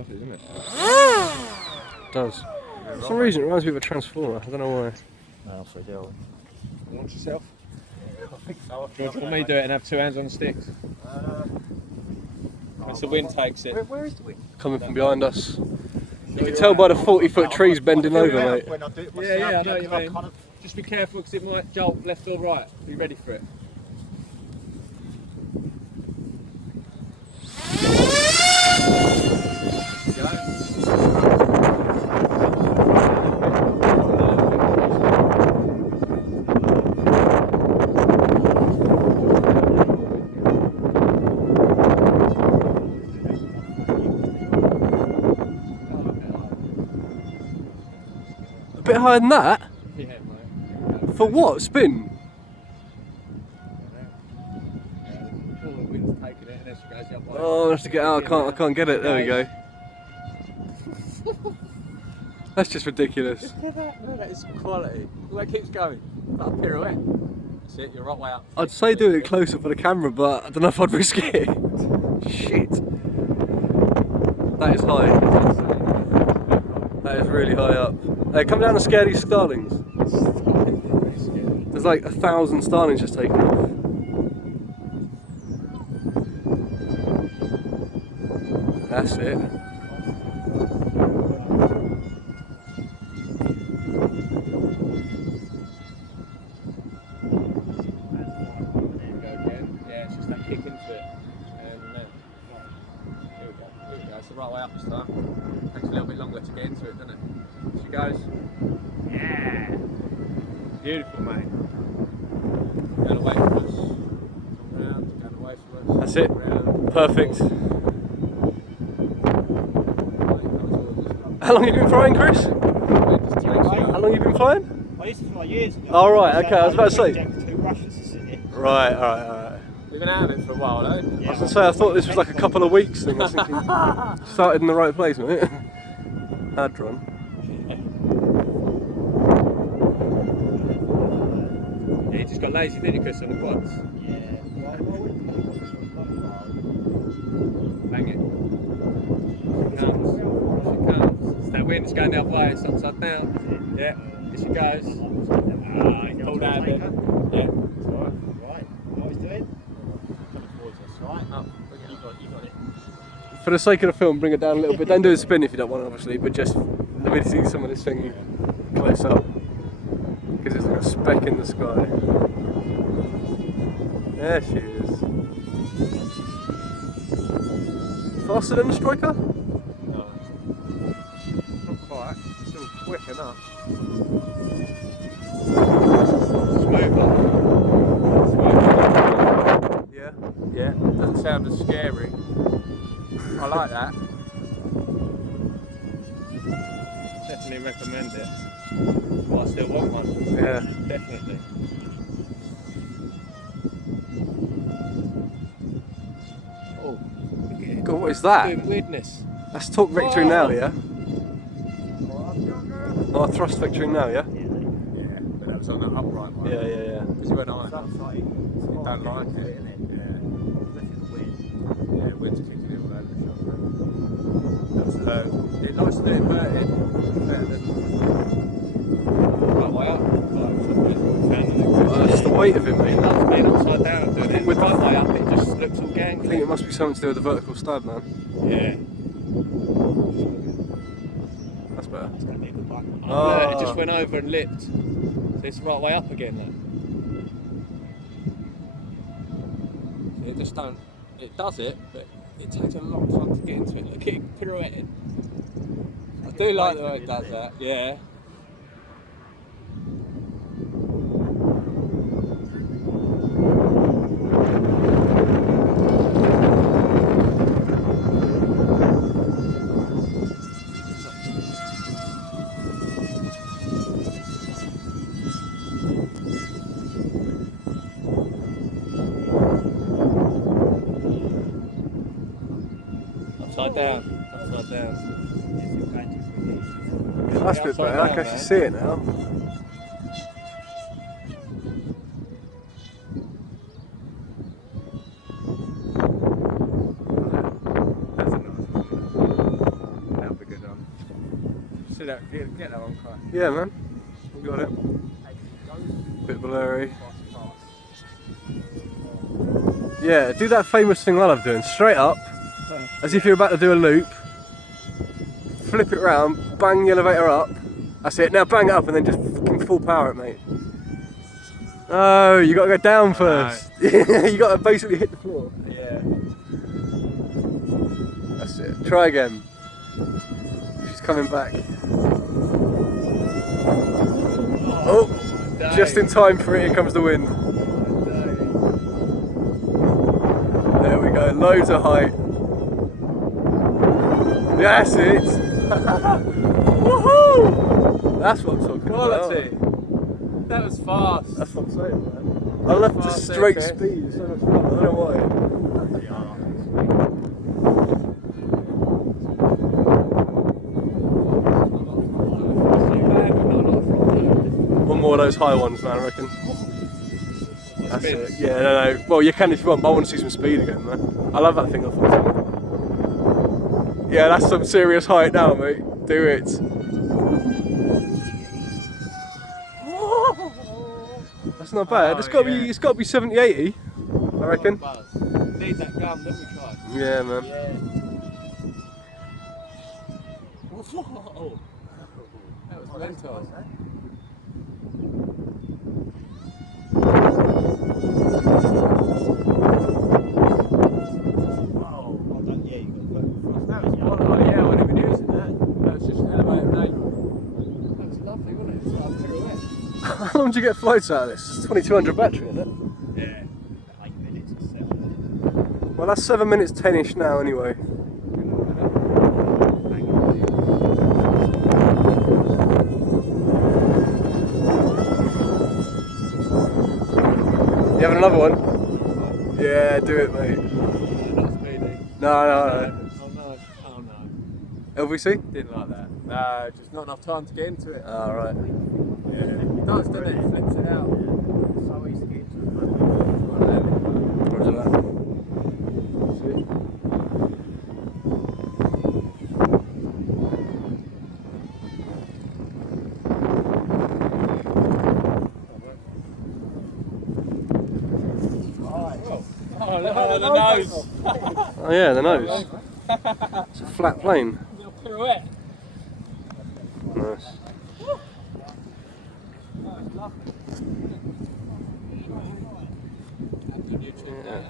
lovely, isn't it? It does. For some reason it reminds me of a transformer, I don't know why. No, for deal. Watch yourself. I think so. George, will me do it and have two hands on the sticks? Once the wind takes it. Where is the wind? Coming from behind us. You can tell by the 40-foot trees bending over, mate. When I do it Yeah, I myself, know what you because I mean. kind of- Just be careful because it might jolt left or right. Be ready for it. A bit higher than that? Yeah, mate. For what? Spin? All the wind's taking it and then she goes the other way. Oh, I have to get out, I can't get it. There we go. That's just ridiculous. Look at that, no, that is quality. The way it keeps going. Like a pirouette. That's it, you're right way up. I'd say doing it closer for the camera, but I don't know if I'd risk it. Shit. That is high. That is really high up. Hey, come down and scare these starlings. There's like 1,000 starlings just taken off. That's it. Yeah, it's just that kick into it. And here we go. Here we go. It's the right way up this time. Takes a little bit longer to get into it, doesn't it? She goes. Yeah. Beautiful, mate. Going away from us. Come round, going away from us. That's it. Round. Perfect. How long have you been flying, Chris? How long have you been flying? I used to fly years ago. Oh, right, okay, I was about to say. Two Russians to sit in. Right, alright. We've been out of it for a while, though. I was going to say, I thought this was like a couple of weeks thing. I was thinking, started in the right place, mate. Hadron. Yeah, you just got lazy, didn't you, Chris, on the quads? Yeah. Well, I wouldn't think it was for a Bang it. She comes. It's that wind, it's going the other way, it's upside down. Yeah, here she goes. He's pulled out of it. Yeah. Right, what he's doing? Coming towards us, right? Oh, You got it. For the sake of the film, bring it down a little bit. Don't do a spin if you don't want, obviously, but just let me see some of this thing close up. Because it's like a speck in the sky. There she is. Faster than the Striker? No. Not quite. Still quick enough. Smoother. Yeah. Yeah, doesn't sound as scary. I like that. Definitely recommend it. Well, I still want one. Yeah. Definitely. Oh, God, what is that? doing weirdness. That's torque vectoring now, Whoa. yeah? Oh, thrust vectoring now, yeah? Yeah, but that was on that upright one. Yeah. Because you went on. You don't like it. Yeah, the wind's kicking it all over the shop. That's low. It likes to do inverted. Better than right way up. Oh, it's the weight of it, mate. It loves being upside down doing it. With Right the- way up, it just looks all gangly. I think it must be something to do with the vertical stab, man. Yeah. That's better. It's going to be a good one. Oh. Look, it just went over and lipped. So it's the right way up again now. So it just don't. It does it, but it takes a long time to get into it. Look, it pirouetting. I do like the way it does that. Yeah. Upside down. Upside down. That's a bit better. I can actually see it now. See that? Get that one, Kai. Yeah, man. We got it. Bit blurry. Yeah, do that famous thing I love doing. Straight up, as if you're about to do a loop. Flip it round, bang the elevator up. That's it. Now bang it up and then just fucking full power it, mate. Oh, you got to go down first. You got to basically hit the floor. Yeah. That's it. Try again. She's coming back. Oh, just in time for it. Here comes the wind. There we go. Loads of height. That's it. Woohoo! That's what I'm talking about. Quality. That was fast. That's what I'm saying, man. I left to straight speed. It's so much fun. I don't know why. One more of those high ones, man, I reckon. That's it. Yeah, no. Well, you can if you want, but I want to see some speed again, man. I love that thing I thought. Yeah, that's some serious height now, mate. Do it. That's not bad. It's got to be 70, 80, I reckon. Need that gum, don't we, Kai? Yeah, man. Yeah. Whoa. That was mental. How long do you get flights out of this? It's 2200 battery, isn't it? Yeah. 8 minutes or 7. Well, that's 7 minutes 10ish now, anyway. You having another one? Yeah, do it, mate. Not speedy. No. Oh no. LVC? Didn't like that. No, just not enough time to get into it. Oh, right. Yeah. It does, doesn't it? It flips it out. So easy to get into it. Roger that. See? Oh, look at the nose. Oh yeah, the nose. It's a flat plane. Little pirouette. Nice. Yeah.